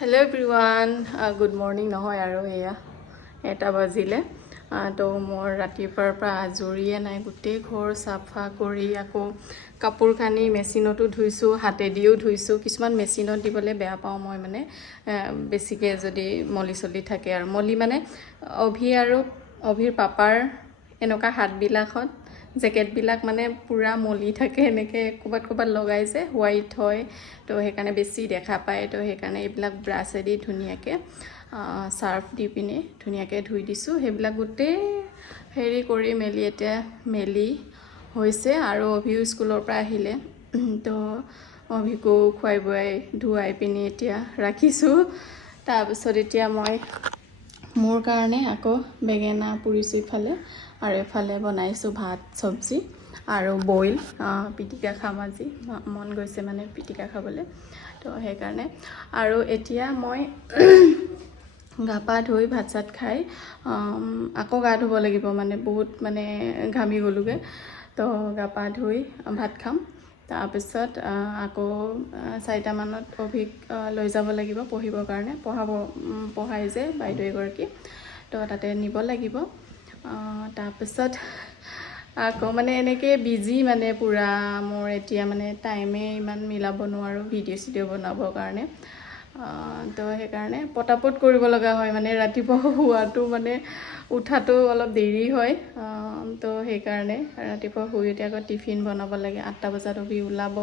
Hello everyone, good morning নহয় আৰু এয়া এটা বাজিলে তো মোৰ ৰাতিপুৱাৰ পৰা আজৰিয়ে নাই গোটেই ঘৰ সাফা কৰি আকৌ কাপোৰ কানি মেচিনতো ধুইছো হাতেদিও ধুইছো কিছুমান মেচিনত দিবলৈ বেয়া পাওঁ মই মানে বেছিকে যদি মলি চলি থাকে আৰু মলি মানে অভিৰ পাপাৰ এনেকা হাতবিলাকত জেকেট বিলাক মানে পুৰা মলি থাকে এনেকে কোবাত লগাই যে হোৱাইট হয় তো সেইকাৰণে বেছি দেখা পায় তো সেইকাৰণে এইবিলাক ব্ৰাছেদি ধুনীয়াকে সাৰ্ফ দি পিনে ধুনীয়াকে ধুই দিছো সেইবিলাক গোটেই হেৰি কৰি মেলি এতিয়া মেলি হৈছে আৰু অভিও স্কুলৰ পৰা আহিলে তো অভিকো খুৱাই বুৱাই ধুৱাই পিনে এতিয়া ৰাখিছো তাৰপিছত এতিয়া মই মোৰ কাৰণে আকৌ বেঙেনা পুৰিছো ইফালে আৰু এফালে বনাইছো ভাত সবজি আৰু বইল পিটিকা খাম আজি মন গৈছে মানে পিটিকা খাবলৈ তো সেইকাৰণে আৰু এতিয়া মই গা পা ধুই ভাত চাত খাই আকৌ গা ধুব লাগিব মানে বহুত মানে ঘামি গলোগে তো গা পা ধুই ভাত খাম তাৰপিছত আকৌ 4টা মানত অভিক লৈ যাব লাগিব পঢ়িবৰ কাৰণে পঢ়াই যে বাইদেউ এগৰাকী তো তাতে নিব লাগিব তাৰপিছত আকৌ মানে এনেকৈ বিজি মানে পুৰা মোৰ এতিয়া মানে টাইমে ইমান মিলাব নোৱাৰো ভিডিঅ' বনাবৰ কাৰণে তো সেইকাৰণে পটাপট কৰিব লগা হয় মানে ৰাতিপুৱা শুৱাটো মানে উঠাটো অলপ দেৰি হয় তো সেইকাৰণে ৰাতিপুৱা শুই উঠি আকৌ টিফিন বনাব লাগে 8টা বজাত অভি ওলাব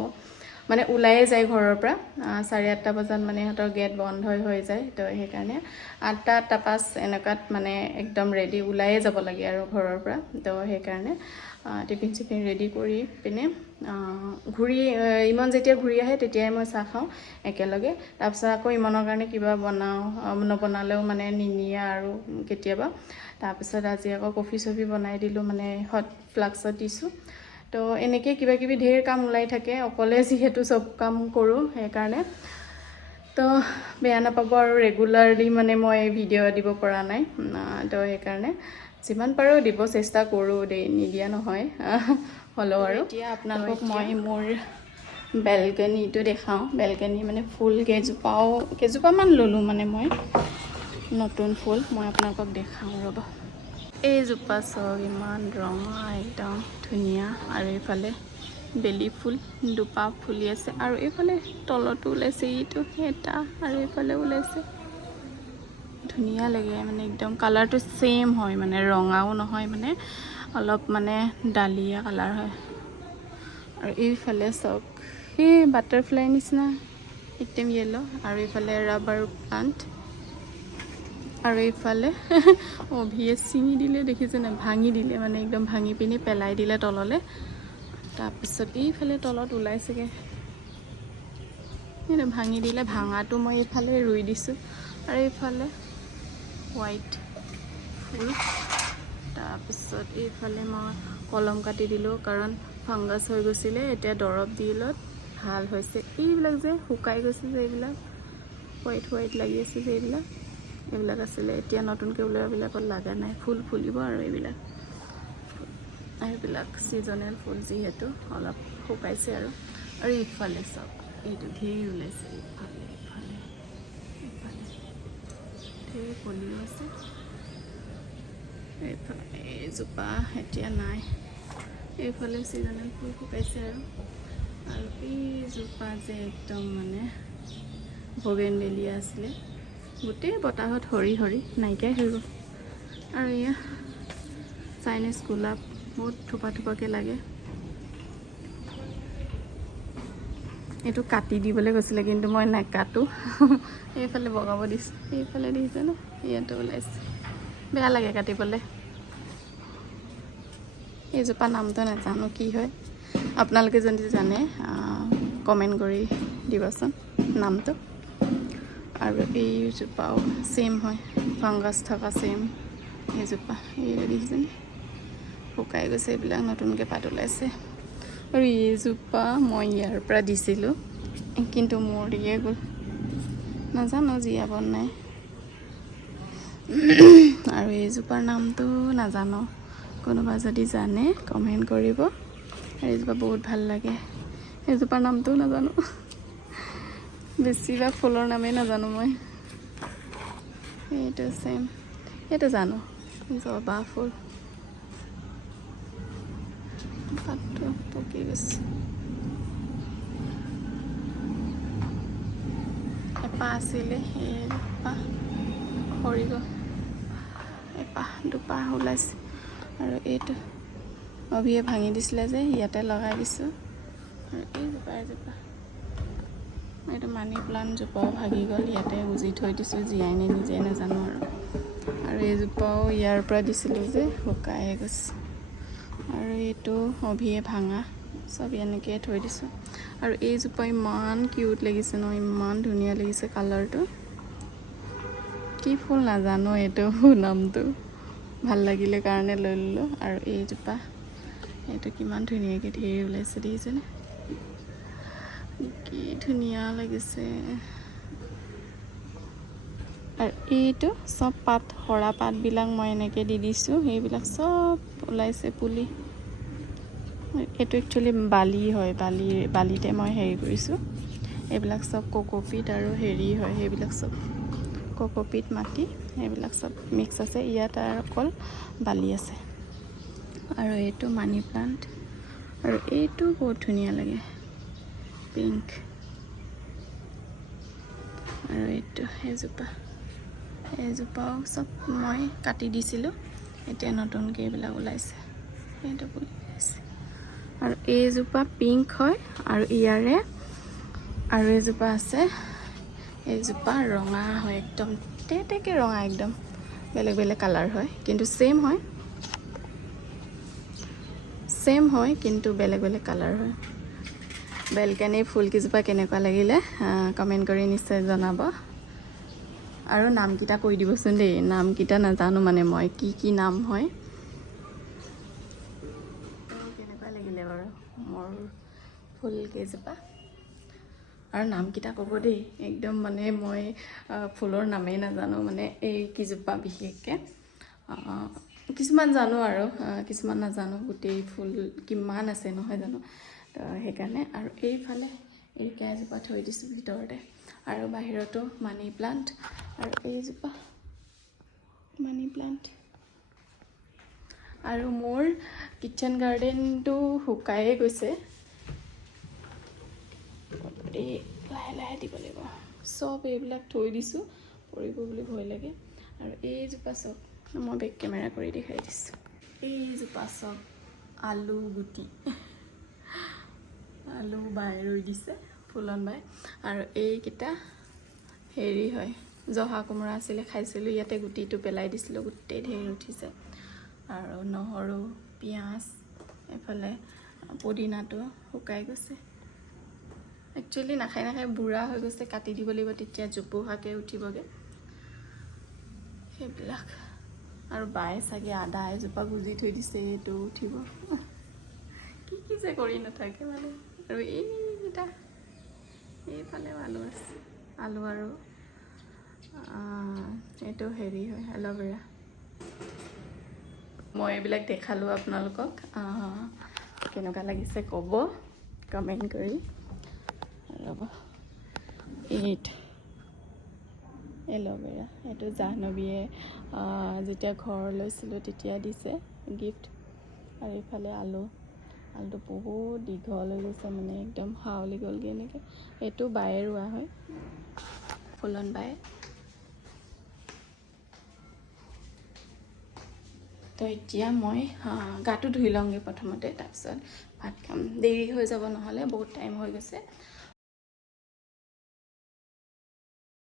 মানে ওলায়ে যায় ঘৰৰ পৰা 8:30 বজাত মানে সিহঁতৰ গেট বন্ধ হৈ যায় তো সেইকাৰণে 8:05 এনেকাত মানে একদম ৰেডি ওলায়ে যাব লাগে আৰু ঘৰৰ পৰা তো সেইকাৰণে টিফিন চিফিন ৰেডি কৰি পিনে ইমান যেতিয়া ঘূৰি আহে তেতিয়াই মই চাহ খাওঁ একেলগে তাৰপিছত আকৌ ইমানৰ কাৰণে কিবা বনাওঁ নবনালেও মানে নিনিয়ে আৰু কেতিয়াবা তাৰপিছত আজি আকৌ কফি চফি বনাই দিলোঁ মানে হট ফ্লাক্সত দিছোঁ তো এনেকৈ কিবা কিবি ঢেৰ কাম ওলাই থাকে অকলে যিহেতু সব কাম কৰোঁ সেইকাৰণে তো বেয়া নাপাব আৰু ৰেগুলাৰলি মানে মই ভিডিঅ' দিব পৰা নাই তো সেইকাৰণে যিমান পাৰোঁ দিব চেষ্টা কৰোঁ দেই নিদিয়া নহয় হ'লেও আৰু এতিয়া আপোনালোকক মই মোৰ বেলকনিটো দেখাওঁ বেলকনি মানে ফুল কেইজোপামান ল'লোঁ মানে মই নতুন ফুল মই আপোনালোকক দেখাওঁ ৰ'ব এইজোপা চাওক ইমান ৰঙা একদম ধুনীয়া আৰু এইফালে বেলি ফুল দুপা ফুলি আছে আৰু এইফালে তলতো ওলাইছে এইটো এটা আৰু এইফালে ওলাইছে ধুনীয়া লাগে মানে একদম কালাৰটো সেম হয় মানে ৰঙাও নহয় মানে অলপ মানে ডালিয়া কালাৰ হয় আৰু এইফালে চাওক এই বাটাৰফ্লাই নিচিনা একদম ইয়েলো আৰু এইফালে ৰাবাৰ প্লান্ট আৰু এইফালে অভিয়ে ছিঙি দিলে দেখিছেনে ভাঙি দিলে মানে একদম ভাঙি পিনি পেলাই দিলে তললে তাৰপিছত এইফালে তলত ওলাইছেগে এইটো ভাঙি দিলে ভাঙাটো মই এইফালে ৰুই দিছোঁ আৰু এইফালে হোৱাইট ফুল তাৰপিছত এইফালে মই কলম কাটি দিলোঁ কাৰণ ফাংগাছ হৈ গৈছিলে এতিয়া দৰৱ দিলত ভাল হৈছে এইবিলাক যে শুকাই গৈছে যে এইবিলাক হোৱাইট লাগি আছে যে এইবিলাক আছিলে এতিয়া নতুনকৈ ওলোৱাবিলাকত লগা নাই ফুল ফুলিব আৰু এইবিলাক ছিজনেল ফুল যিহেতু অলপ শুকাইছে আৰু ইফালে চাওক এইটো ঢেৰ ওলাইছে ইফালে ঢেৰ কলিও আছে এইজোপা এতিয়া নাই এইফালে ছিজনেল ফুল শুকাইছে আৰু এইজোপা যে একদম মানে বগেনভেলিয়া আছিলে গোটেই বতাহত সৰি নাইকিয়াই হৈ গ'ল আৰু এয়া চাইনিজ গোলাপ বহুত থোপাকৈ লাগে এইটো কাটি দিবলৈ কৈছিলে কিন্তু মই নাকাটো এইফালে বগাব দিছোঁ এইফালে দিছে ন ইয়াতো ওলাইছে বেয়া লাগে কাটিবলৈ এইজোপা নামটো নাজানো কি হয় আপোনালোকে যদি জানে কমেণ্ট কৰি দিবচোন নামটো আৰু এইজোপাও সেম হয় ফাংগাছ থকা সেম এইজোপা এইটো দেখিছেনে শুকাই গৈছে এইবিলাক নতুনকৈ পাত ওলাইছে আৰু এইজোপা মই ইয়াৰ পৰা দিছিলোঁ কিন্তু মৰিয়ে গ'ল নাজানো জীয়াব নাই আৰু এইজোপাৰ নামটো নাজানো কোনোবা যদি জানে কমেণ্ট কৰিব আৰু এইজোপা বহুত ভাল লাগে এইজোপাৰ নামটোও নাজানো বেছিভাগ ফুলৰ নামেই নাজানো মই এইটো চেম, এইটো জানো জবা ফুল, পাতটো পকি গৈছে। এপাহ আছিলে, এপাহ সৰি গ'ল, এপাহ দুপাহ ওলাইছে। আৰু এইটো অভিয়ে ভাঙি দিছিলে যে, ইয়াতে লগাই দিছোঁ। আৰু এইজোপা এইটো মানি প্লাণ্ট জোপাও ভাগি গ'ল, ইয়াতে উজি থৈ দিছোঁ, জীয়াই নে নিজে নাজানো আৰু এইজোপাও ইয়াৰ পৰা দিছিলোঁ যে শুকাই গৈছে। আৰু এইটো অভিয়ে ভাঙা, চব এনেকৈ থৈ দিছোঁ। আৰু এইজোপা ইমান কিউট লাগিছে ন, ইমান ধুনীয়া লাগিছে কালাৰটো। কি ফুল নাজানো এইটো নামটো, ভাল লাগিলে কাৰণে লৈ ল'লোঁ। আৰু এইজোপা, এইটো কিমান ধুনীয়াকৈ ধেৰ ওলাইছে দেখিছেনে, কি ধুনীয়া লাগিছে। আৰু এইটো চব পাত, সৰা পাতবিলাক মই এনেকৈ দি দিছোঁ, সেইবিলাক চব ওলাইছে পুলি। এইটো একচুৱেলি বালি হয়, বালিতে মই হেৰি কৰিছোঁ। এইবিলাক চব কোকোপিট আৰু হেৰি হয়, সেইবিলাক চব কোকোপিট মাটি, সেইবিলাক চব মিক্স আছে। ইয়াত আৰু অকল বালি আছে। আৰু এইটো মানি প্লাণ্ট, আৰু এইটো বহুত ধুনীয়া লাগে, পিংক। আৰু এইটো এইজোপাও চব মই কাটি দিছিলোঁ, এতিয়া নতুনকৈ এইবিলাক ওলাইছে, এইটো পুলি ওলাইছে। আৰু এইজোপা পিংক হয়, আৰু ইয়াৰে আৰু এজোপা আছে, এইজোপা ৰঙা হয়, একদম তেতেকৈ ৰঙা, একদম বেলেগ বেলেগ কালাৰ হয়, কিন্তু ছেম হয় কিন্তু বেলেগ বেলেগ কালাৰ হয়। বেলকনিৰ ফুলকেইজোপা কেনেকুৱা লাগিলে কমেণ্ট কৰি নিশ্চয় জনাব। আৰু নামকেইটা কৈ দিবচোন দেই, নামকেইটা নাজানো মানে মই, কি নাম হয়। কেনেকুৱা লাগিলে বাৰু মোৰ ফুলকেইজোপা, আৰু নামকেইটা ক'ব দেই। একদম মানে মই ফুলৰ নামেই নাজানো, মানে এই কেইজোপা বিশেষকৈ, কিছুমান জানো আৰু কিছুমান নাজানো। গোটেই ফুল কিমান আছে নহয় জানো, তো সেইকাৰণে। আৰু এইফালে এৰিকা এজোপা থৈ দিছোঁ ভিতৰতে, আৰু বাহিৰতো মানি প্লাণ্ট, আৰু এইজোপা মানি প্লাণ্ট। আৰু মোৰ কিটচেন গাৰ্ডেনটো শুকায়ে গৈছে, লাহে লাহে দিব লাগিব। চব এইবিলাক থৈ দিছোঁ, পৰিব বুলি ভয় লাগে। আৰু এইজোপা চব মই বেক কেমেৰা কৰি দেখাই দিছোঁ। এইজোপা চব আলু গুটি, আলু বাই ৰুই দিছে, ফুলন বাই। আৰু এইকেইটা হেৰি হয়, জহা কোমোৰা আছিলে, খাইছিলোঁ, ইয়াতে গুটিটো পেলাই দিছিলোঁ, গোটেই ঢেৰ উঠিছে। আৰু নহৰু, পিঁয়াজ, এফালে পুদিনাটো শুকাই গৈছে। একচুৱেলি নাখাই বুঢ়া হৈ গৈছে, কাটি দিব লাগিব, তেতিয়া জোপোহাকৈ উঠিবগৈ সেইবিলাক। আৰু বায়ে চাগে আদা এজোপা গুজি থৈ দিছে, এইটো উঠিব। কি যে কৰি নাথাকে মানে। আৰু এইকেইটা, এইফালেও আলু আছে, আলু আৰু এইটো হেৰি হয়, এল'ভেৰা। মই এইবিলাক দেখালোঁ আপোনালোকক, কেনেকুৱা লাগিছে ক'ব কমেণ্ট কৰি। ৰ'ব, এইটো এল'ভেৰা, এইটো জাহ্নৱীয়ে যেতিয়া ঘৰ লৈছিলোঁ তেতিয়া দিছে গিফ্ট। আৰু এইফালে আলুটো বহুত দীঘল হৈ গৈছে, মানে একদম হাৱলি গ'লগৈ এনেকৈ। এইটো বায়ে ৰোৱা হয়, ফুলন বায়ে। তো এতিয়া মই গাটো ধুই লওঁগৈ প্ৰথমতে, তাৰপিছত ভাত খাম। দেৰি হৈ যাব নহ'লে, বহুত টাইম হৈ গৈছে।